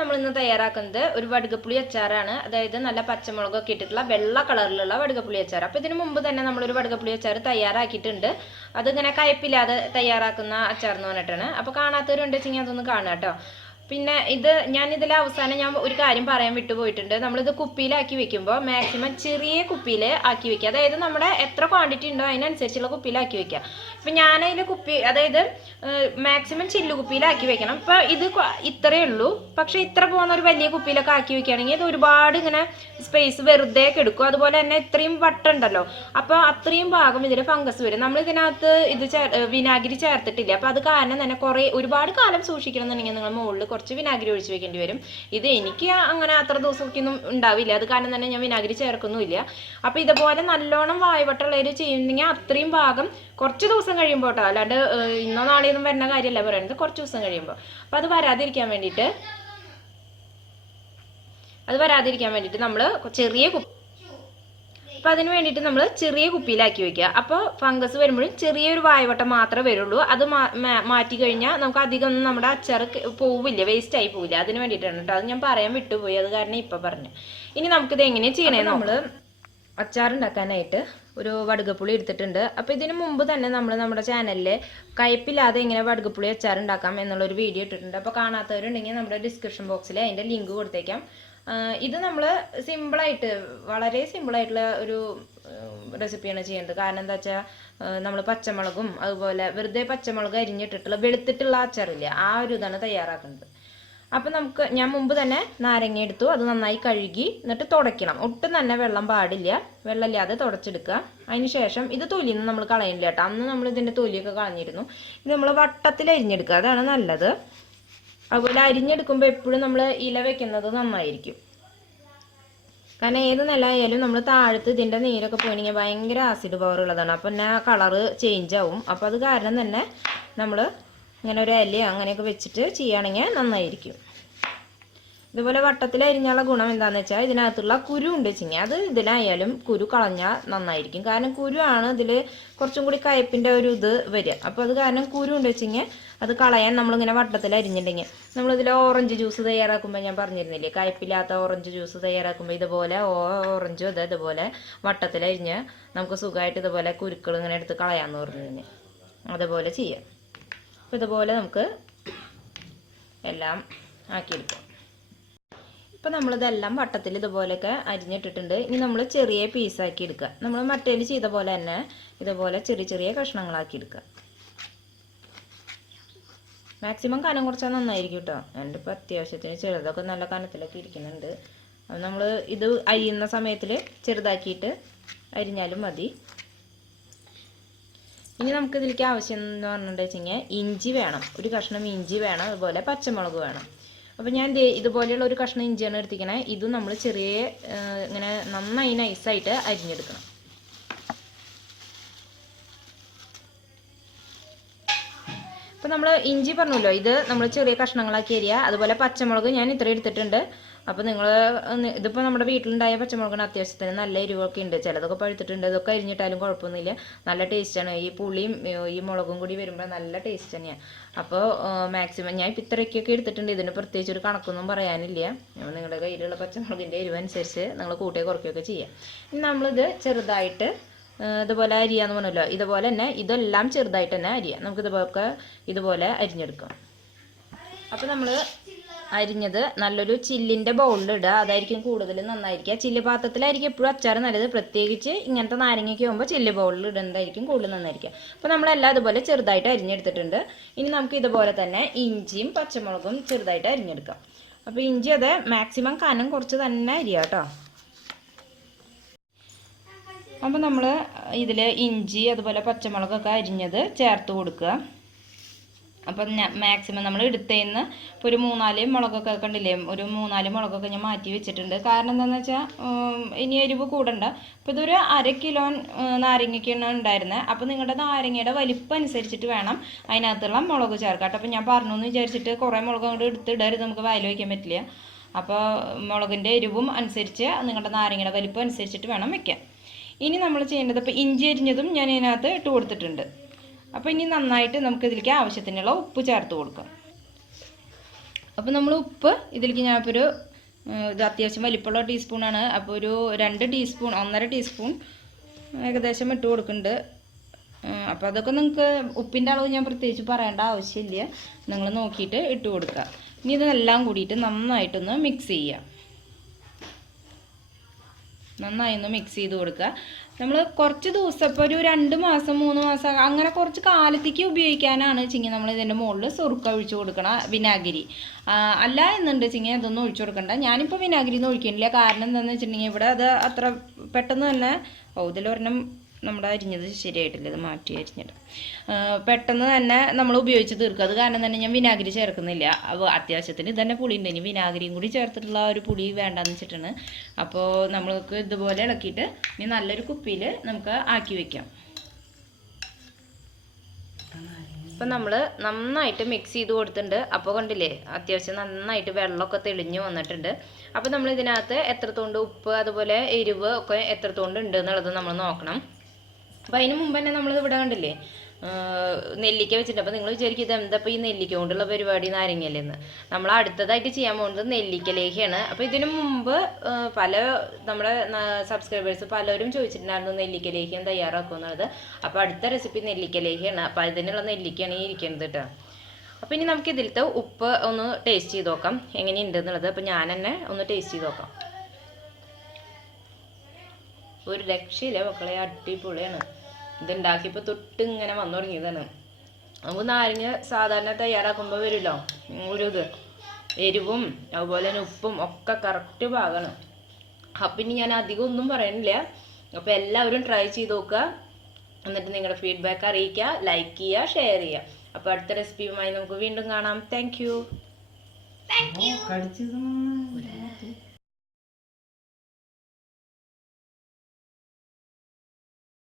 നമ്മൾ ഇന്ന് തയ്യാറാക്കുന്നത് ഒരു വടുകപ്പുളി അച്ചാറാണ്. അതായത് നല്ല പച്ചമുളകൊക്കെ ഇട്ടിട്ടുള്ള വെള്ള കളറിലുള്ള വടുകപ്പുളി അച്ചാർ. അപ്പോൾ ഇതിനു മുമ്പ് തന്നെ നമ്മളൊരു വടുകപ്പുളി അച്ചാർ തയ്യാറാക്കിയിട്ടുണ്ട്. അതിങ്ങനെ കയ്പില്ലാതെ തയ്യാറാക്കുന്ന അച്ചാർ എന്ന് പറഞ്ഞിട്ടാണ്. അപ്പോൾ കാണാത്തവരുണ്ടെങ്കിൽ അതൊന്ന് കാണുക കേട്ടോ. പിന്നെ ഞാൻ അവസാനം ഞാൻ ഒരു കാര്യം പറയാൻ വിട്ടുപോയിട്ടുണ്ട്. നമ്മളിത് കുപ്പിയിലാക്കി വെക്കുമ്പോൾ മാക്സിമം ചെറിയ കുപ്പിയിൽ ആക്കി വെക്കുക. അതായത് നമ്മുടെ എത്ര ക്വാണ്ടിറ്റി ഉണ്ടോ അതിനനുസരിച്ചുള്ള കുപ്പിയിലാക്കി വെക്കുക. ഇപ്പം ഞാനതിൽ അതായത് മാക്സിമം ചില്ലു കുപ്പിയിലാക്കി വെക്കണം. ഇപ്പം ഇത് ഇത്രയേ ഉള്ളൂ. പക്ഷെ ഇത്ര പോകുന്ന ഒരു വലിയ കുപ്പിയിലൊക്കെ ആക്കി വെക്കുകയാണെങ്കിൽ ഇത് ഒരുപാട് ഇങ്ങനെ സ്പേസ് വെറുതെ കെടുക്കും. അതുപോലെ തന്നെ ഇത്രയും വട്ടുണ്ടല്ലോ, അപ്പോൾ അത്രയും ഭാഗം ഇതിൽ ഫംഗസ് വരും. നമ്മൾ ഇതിനകത്ത് വിനാഗിരി ചേർത്തിട്ടില്ല. അപ്പോൾ അത് കാരണം തന്നെ ഒരുപാട് കാലം സൂക്ഷിക്കണം എന്നുണ്ടെങ്കിൽ നിങ്ങൾ മുകളിൽ കുറച്ച് വിനാഗിരി ഒഴിച്ച് വെക്കേണ്ടി വരും. ഇത് എനിക്ക് അങ്ങനെ അത്ര ദിവസമൊക്കെയൊന്നും ഉണ്ടാവില്ല. അത് കാരണം തന്നെ ഞാൻ വിനാഗിരി ചേർക്കൊന്നുമില്ല. അപ്പോൾ ഇതുപോലെ നല്ലോണം വായ്വട്ടുള്ളവർ ചെയ്യുന്നെങ്കിൽ അത്രയും ഭാഗം കുറച്ച് ദിവസം കഴിയുമ്പോൾ കേട്ടോ, അല്ലാണ്ട് ഇന്നോ നാളെയൊന്നും വരുന്ന കാര്യമല്ല പറയുന്നത്, കുറച്ച് ദിവസം കഴിയുമ്പോൾ. അപ്പോൾ അത് വരാതിരിക്കാൻ വേണ്ടിയിട്ട് നമ്മൾ ചെറിയ അപ്പം അതിന് വേണ്ടിയിട്ട് നമ്മൾ ചെറിയ കുപ്പിയിലാക്കി വെക്കുക. അപ്പോൾ ഫംഗസ് വരുമ്പോഴും ചെറിയൊരു വായ്വട്ടം മാത്രമേ വരുള്ളൂ. അത് മാറ്റി കഴിഞ്ഞാൽ നമുക്ക് അധികം ഒന്നും നമ്മുടെ അച്ചാർ പോവില്ല, വേസ്റ്റ് ആയി പോവില്ല. അതിന് വേണ്ടിയിട്ടാണ് കേട്ടോ. അത് ഞാൻ പറയാൻ വിട്ടുപോയി, അത് കാരണം ഇപ്പം പറഞ്ഞു. ഇനി നമുക്കിത് എങ്ങനെയാണ് ചെയ്യണേ. നമ്മൾ അച്ചാറുണ്ടാക്കാനായിട്ട് ഒരു വടുകപ്പുളി എടുത്തിട്ടുണ്ട്. അപ്പോൾ ഇതിന് മുമ്പ് തന്നെ നമ്മുടെ ചാനലിൽ കയ്പില്ലാതെ എങ്ങനെ വടുകപ്പുളി അച്ചാറുണ്ടാക്കാം എന്നുള്ളൊരു വീഡിയോ ഇട്ടിട്ടുണ്ട്. അപ്പോൾ കാണാത്തവരുണ്ടെങ്കിൽ നമ്മുടെ ഡിസ്ക്രിപ്ഷൻ ബോക്സിൽ അതിൻ്റെ ലിങ്ക് കൊടുത്തേക്കാം. ഇത് നമ്മൾ സിമ്പിളായിട്ട്, വളരെ സിമ്പിളായിട്ടുള്ള ഒരു റെസിപ്പിയാണ് ചെയ്യുന്നത്. കാരണം എന്താ വെച്ചാൽ നമ്മൾ പച്ചമുളകും അതുപോലെ വെറുതെ പച്ചമുളക് അരിഞ്ഞിട്ടിട്ടുള്ള വെളുത്തിട്ടുള്ള അച്ചാറില്ല, ആ ഒരു ഇതാണ് തയ്യാറാക്കുന്നത്. അപ്പം ഞാൻ മുമ്പ് തന്നെ നാരങ്ങ എടുത്തു, അത് നന്നായി കഴുകി എന്നിട്ട് തുടയ്ക്കണം. ഒട്ടും തന്നെ വെള്ളം പാടില്ല, വെള്ളമില്ലാതെ തുടച്ചെടുക്കുക. അതിന് ശേഷം ഇത് തൊലിയൊന്നും നമ്മൾ കളയുന്നില്ല കേട്ടോ. അന്ന് നമ്മൾ ഇതിൻ്റെ തൊലിയൊക്കെ കളഞ്ഞിരുന്നു. ഇത് നമ്മൾ വട്ടത്തിൽ അരിഞ്ഞെടുക്കുക, അതാണ് നല്ലത്. അതുപോലെ അരിഞ്ഞെടുക്കുമ്പോൾ എപ്പോഴും നമ്മൾ ഇല വെക്കുന്നത് നന്നായിരിക്കും. കാരണം ഏത് നിലയായാലും നമ്മൾ താഴത്ത് ഇതിൻ്റെ നീരൊക്കെ പോയിണെങ്കിൽ ഭയങ്കര ആസിഡ് പവർ ഉള്ളതാണ്. അപ്പം പിന്നെ ആ കളറ് ചേഞ്ച് ആവും. അപ്പോൾ അത് കാരണം തന്നെ നമ്മൾ ഇങ്ങനെ ഒരു ഇലയോ അങ്ങനെയൊക്കെ വെച്ചിട്ട് ചെയ്യുകയാണെങ്കിൽ നന്നായിരിക്കും. ഇതുപോലെ വട്ടത്തിൽ അരിഞ്ഞുള്ള ഗുണം എന്താണെന്ന് വെച്ചാൽ ഇതിനകത്തുള്ള കുരു ഉണ്ട് വെച്ചിങ്ങനെ അത് ഇതിലായാലും കുരു കളഞ്ഞാൽ നന്നായിരിക്കും. കാരണം കുരു ആണ് ഇതിൽ കുറച്ചും കൂടി കയ്പിൻ്റെ ഒരു ഇത് വരിക. അപ്പോൾ അത് കാരണം കുരു ഉണ്ട് വെച്ചിങ്ങനെ അത് കളയാൻ നമ്മളിങ്ങനെ വട്ടത്തിൽ അരിഞ്ഞിട്ടുണ്ടെങ്കിൽ, നമ്മളിതിൽ ഓറഞ്ച് ജ്യൂസ് തയ്യാറാക്കുമ്പോൾ ഞാൻ പറഞ്ഞിരുന്നില്ലേ, കയ്പില്ലാത്ത ഓറഞ്ച് ജ്യൂസ് തയ്യാറാക്കുമ്പോൾ ഇതുപോലെ ഓറഞ്ചും ഇതുപോലെ വട്ടത്തിൽ അരിഞ്ഞ് നമുക്ക് സുഖമായിട്ട് ഇതുപോലെ കുരുക്കൾ ഇങ്ങനെ എടുത്ത് കളയാമെന്ന് പറഞ്ഞു കഴിഞ്ഞാൽ അതുപോലെ ചെയ്യാം. അപ്പോൾ ഇതുപോലെ നമുക്ക് എല്ലാം ആക്കിയെടുക്കാം. ഇപ്പോൾ നമ്മളിതെല്ലാം വട്ടത്തിൽ ഇതുപോലെയൊക്കെ അരിഞ്ഞിട്ടിട്ടുണ്ട്. ഇനി നമ്മൾ ചെറിയ പീസാക്കി എടുക്കുക. നമ്മൾ മറ്റേൽ ചെയ്ത പോലെ തന്നെ ഇതുപോലെ ചെറിയ ചെറിയ കഷ്ണങ്ങളാക്കി എടുക്കുക. മാക്സിമം കനം കുറച്ചാൽ നന്നായിരിക്കും കേട്ടോ. എൻ്റെ ഇപ്പോൾ അത്യാവശ്യത്തിന് ചെറുതൊക്കെ നല്ല കനത്തിലൊക്കെ ഇരിക്കുന്നുണ്ട്. അപ്പോൾ നമ്മൾ ഇത് അരിയുന്ന സമയത്തിൽ ചെറുതാക്കിയിട്ട് അരിഞ്ഞാലും മതി. ഇനി നമുക്ക് ഇതിലേക്ക് ആവശ്യം എന്ന് പറഞ്ഞിട്ടുണ്ടെങ്കിൽ ഇഞ്ചി വേണം, ഒരു കഷ്ണം ഇഞ്ചി വേണം, അതുപോലെ പച്ചമുളക് വേണം. അപ്പോൾ ഞാൻ ഇതുപോലെയുള്ള ഒരു കഷ്ണം ഇഞ്ചിയാണ് എടുത്തിരിക്കണേ. ഇത് നമ്മൾ ചെറിയ ഇങ്ങനെ നന്നായി നൈസായിട്ട് അരിഞ്ഞെടുക്കണം. അപ്പോൾ നമ്മൾ ഇഞ്ചി പറഞ്ഞല്ലോ, ഇത് നമ്മൾ ചെറിയ കഷ്ണങ്ങളാക്കി അരിയുക. അതുപോലെ പച്ചമുളക് ഞാൻ ഇത്ര എടുത്തിട്ടുണ്ട്. അപ്പോൾ ഇതിപ്പോൾ നമ്മുടെ വീട്ടിലുണ്ടായ പച്ചമുളകാണ്. അത്യാവശ്യത്തിന് നല്ല എരിവൊക്കെ ഉണ്ട്, ചിലതൊക്കെ പഴുത്തിട്ടുണ്ട്. ഇതൊക്കെ അരിഞ്ഞിട്ടാലും കുഴപ്പമൊന്നുമില്ല, നല്ല ടേസ്റ്റാണ്. ഈ പുളിയും ഈ മുളകും കൂടി വരുമ്പോൾ നല്ല ടേസ്റ്റ് തന്നെയാണ്. അപ്പോൾ മാക്സിമം ഞാൻ ഇപ്പം ഇത്രയ്ക്കൊക്കെ എടുത്തിട്ടുണ്ട്. ഇതിന് പ്രത്യേകിച്ച് ഒരു കണക്കൊന്നും പറയാനില്ല. നിങ്ങളുടെ കയ്യിലുള്ള പച്ചമുളകിൻ്റെ എരിവ് അനുസരിച്ച് നിങ്ങൾ കൂട്ടുകയോ കുറയ്ക്കുകയൊക്കെ ചെയ്യാം. ഇനി നമ്മളിത് ചെറുതായിട്ട് ഇതുപോലെ അരിയാന്ന് പറഞ്ഞല്ലോ, ഇതുപോലെ തന്നെ ഇതെല്ലാം ചെറുതായിട്ട് തന്നെ അരിയാം. നമുക്ക് ഇതുപോലെ അരിഞ്ഞെടുക്കാം. അപ്പോൾ നമ്മൾ അരിഞ്ഞത് നല്ലൊരു ചില്ലിൻ്റെ ബൗളിൽ ഇടുക, അതായിരിക്കും കൂടുതൽ നന്നായിരിക്കുക. ചില്ല് പാത്രത്തിലായിരിക്കും എപ്പോഴും അച്ചാർ നല്ലത്. പ്രത്യേകിച്ച് ഇങ്ങനത്തെ നാരങ്ങയ്ക്ക് ആകുമ്പോൾ ചില്ല് ബൗളിൽ ഇടുന്നതായിരിക്കും കൂടുതൽ നന്നായിരിക്കുക. അപ്പോൾ നമ്മളെല്ലാം ഇതുപോലെ ചെറുതായിട്ട് അരിഞ്ഞെടുത്തിട്ടുണ്ട്. ഇനി നമുക്ക് ഇതുപോലെ തന്നെ ഇഞ്ചിയും പച്ചമുളകും ചെറുതായിട്ട് അരിഞ്ഞെടുക്കാം. അപ്പോൾ ഇഞ്ചി അത് മാക്സിമം കനം കുറച്ച് തന്നെ അരിയാം കേട്ടോ. അപ്പോൾ നമ്മൾ ഇതിൽ ഇഞ്ചി അതുപോലെ പച്ചമുളകൊക്കെ അരിഞ്ഞത് ചേർത്ത് കൊടുക്കുക. അപ്പം മാക്സിമം നമ്മൾ എടുത്തതിന്ന് ഇപ്പോൾ ഒരു 3-4 മുളകൊക്കെ കണ്ടില്ലേ, ഒരു 3-4 മുളകൊക്കെ ഞാൻ മാറ്റി വെച്ചിട്ടുണ്ട്. കാരണം എന്താണെന്ന് വെച്ചാൽ ഇനി എരിവ് കൂടണ്ട. അപ്പോൾ ഇതൊരു 1/2 കിലോ നാരങ്ങയ്ക്കാണ് ഉണ്ടായിരുന്നത്. അപ്പോൾ നിങ്ങളുടെ നാരങ്ങയുടെ വലിപ്പം അനുസരിച്ചിട്ട് വേണം അതിനകത്തുള്ള മുളക് ചേർക്കാം. അപ്പോൾ ഞാൻ പറഞ്ഞു എന്ന് വിചാരിച്ചിട്ട് കുറേ മുളക് അങ്ങോട്ട് എടുത്തിടരുത്, നമുക്ക് വായിൽ വയ്ക്കാൻ പറ്റില്ല. അപ്പോൾ മുളകിൻ്റെ എരിവും അനുസരിച്ച് നിങ്ങളുടെ നാരങ്ങയുടെ വലിപ്പം അനുസരിച്ചിട്ട് വേണം വയ്ക്കാൻ. ഇനി നമ്മൾ ചെയ്യേണ്ടത്, ഇപ്പോൾ ഇഞ്ചി അരിഞ്ഞതും ഞാൻ ഇതിനകത്ത് ഇട്ട് കൊടുത്തിട്ടുണ്ട്. അപ്പോൾ ഇനി നന്നായിട്ട് നമുക്ക് ഇതിലേക്ക് ആവശ്യത്തിനുള്ള ഉപ്പ് ചേർത്ത് കൊടുക്കാം. അപ്പോൾ നമ്മൾ ഉപ്പ് ഇതിലേക്ക് ഞാനിപ്പോൾ ഒരു ഇത് അത്യാവശ്യം വലിപ്പമുള്ള ടീസ്പൂണാണ്. അപ്പോൾ ഒരു 2 ടീസ്പൂൺ 1.5 ടീസ്പൂൺ ഏകദേശം ഇട്ട് കൊടുക്കുന്നുണ്ട്. അപ്പോൾ അതൊക്കെ നിങ്ങൾക്ക് ഉപ്പിൻ്റെ അളവ് ഞാൻ പ്രത്യേകിച്ച് പറയേണ്ട ആവശ്യമില്ല, നിങ്ങൾ നോക്കിയിട്ട് ഇട്ട് കൊടുക്കുക. ഇനി ഇതെല്ലാം കൂടിയിട്ട് നന്നായിട്ടൊന്ന് മിക്സ് ചെയ്യുക. നന്നായി ഒന്ന് മിക്സ് ചെയ്ത് കൊടുക്കുക. നമ്മൾ കുറച്ച് ദിവസം ഇപ്പോൾ ഒരു 2 മാസം 3 മാസം അങ്ങനെ കുറച്ച് കാലത്തേക്ക് ഉപയോഗിക്കാനാണ് വെച്ചെങ്കിൽ നമ്മൾ ഇതിൻ്റെ മുകളിൽ സുറുക്ക ഒഴിച്ച് കൊടുക്കണം, വിനാഗിരി. അല്ല എന്നുണ്ട് വെച്ചെങ്കിൽ അതൊന്നും ഒഴിച്ചു കൊടുക്കണ്ട. ഞാനിപ്പോൾ വിനാഗിരി ഒന്നും ഒഴിക്കുന്നില്ല. കാരണം എന്താണെന്ന് വെച്ചിട്ടുണ്ടെങ്കിൽ ഇവിടെ അത് അത്ര പെട്ടെന്ന് തന്നെ ഇതിലൊരെണ്ണം നമ്മുടെ അരിഞ്ഞത് ശരിയായിട്ടില്ല, ഇത് മാറ്റി അരിഞ്ഞിട്ട് പെട്ടെന്ന് തന്നെ നമ്മൾ ഉപയോഗിച്ച് തീർക്കുക. അത് കാരണം തന്നെ ഞാൻ വിനാഗിരി ചേർക്കുന്നില്ല. അപ്പോൾ അത്യാവശ്യത്തിന് ഇതന്നെ പുളി ഉണ്ട്, ഇനി വിനാഗിരിയും കൂടി ചേർത്തിട്ടുള്ള ഒരു പുളി വേണ്ടാന്ന് വെച്ചിട്ടാണ്. അപ്പോൾ നമ്മൾക്ക് ഇതുപോലെ ഇളക്കിയിട്ട് ഇനി നല്ലൊരു കുപ്പിയിൽ നമുക്ക് ആക്കി വെക്കാം. അപ്പം നമ്മൾ നന്നായിട്ട് മിക്സ് ചെയ്ത് കൊടുത്തിട്ടുണ്ട്. അപ്പോൾ കണ്ടില്ലേ അത്യാവശ്യം നന്നായിട്ട് വെള്ളമൊക്കെ തെളിഞ്ഞ് വന്നിട്ടുണ്ട്. അപ്പോൾ നമ്മൾ ഇതിനകത്ത് എത്രത്തോണ്ട് ഉപ്പ് അതുപോലെ എരിവ് ഒക്കെ എത്രത്തോണ്ട് ഉണ്ട് എന്നുള്ളത് നമ്മൾ നോക്കണം. അപ്പോൾ അതിന് മുമ്പ് തന്നെ നമ്മൾ ഇവിടെ കണ്ടില്ലേ നെല്ലിക്ക വെച്ചിട്ടുണ്ട്. അപ്പോൾ നിങ്ങൾ വിചാരിക്കും ഇത് എന്താ ഇപ്പോൾ ഈ നെല്ലിക്ക കൊണ്ടുള്ള പരിപാടി നാരങ്ങയിലെന്ന്. നമ്മൾ അടുത്തതായിട്ട് ചെയ്യാൻ പോകുന്നത് നെല്ലിക്ക ലേഹ്യമാണ്. അപ്പോൾ ഇതിനു മുമ്പ് നമ്മുടെ സബ്സ്ക്രൈബേഴ്സ് പലരും ചോദിച്ചിട്ടുണ്ടായിരുന്നു നെല്ലിക്ക ലേഹ്യം തയ്യാറാക്കുന്നത്. അപ്പോൾ അടുത്ത റെസിപ്പി നെല്ലിക്ക ലേഹ്യമാണ്. അപ്പോൾ അതിനുള്ള നെല്ലിക്കയാണ് ഈ ഇരിക്കുന്നത് കേട്ടോ. അപ്പോൾ ഇനി നമുക്ക് ഇതിലത്തെ ഉപ്പ് ഒന്ന് ടേസ്റ്റ് ചെയ്ത് നോക്കാം എങ്ങനെയുണ്ട് എന്നുള്ളത്. അപ്പോൾ ഞാൻ തന്നെ ഒന്ന് ടേസ്റ്റ് ചെയ്ത് നോക്കാം. ഒരു രക്ഷയില്ല മക്കളെ, അടിപൊളിയാണ്. ഇതുണ്ടാക്കിയപ്പോൾ തൊട്ട് ഇങ്ങനെ വന്നു തുടങ്ങിയതാണ്. നമുക്ക് നാരങ്ങ സാധാരണ തയ്യാറാക്കുമ്പോൾ വരുമല്ലോ ഒരു എരിവും അതുപോലെ തന്നെ ഉപ്പും ഒക്കെ കറക്റ്റ് പാകമാണ്. അപ്പം ഇനി ഞാൻ അധികം ഒന്നും പറയണില്ല. അപ്പോൾ എല്ലാവരും ട്രൈ ചെയ്ത് നോക്കുക, എന്നിട്ട് നിങ്ങളുടെ ഫീഡ്ബാക്ക് അറിയിക്കുക, ലൈക്ക് ചെയ്യുക, ഷെയർ ചെയ്യുക. അപ്പോൾ അടുത്ത റെസിപ്പിയുമായി നമുക്ക് വീണ്ടും കാണാം. Thank you.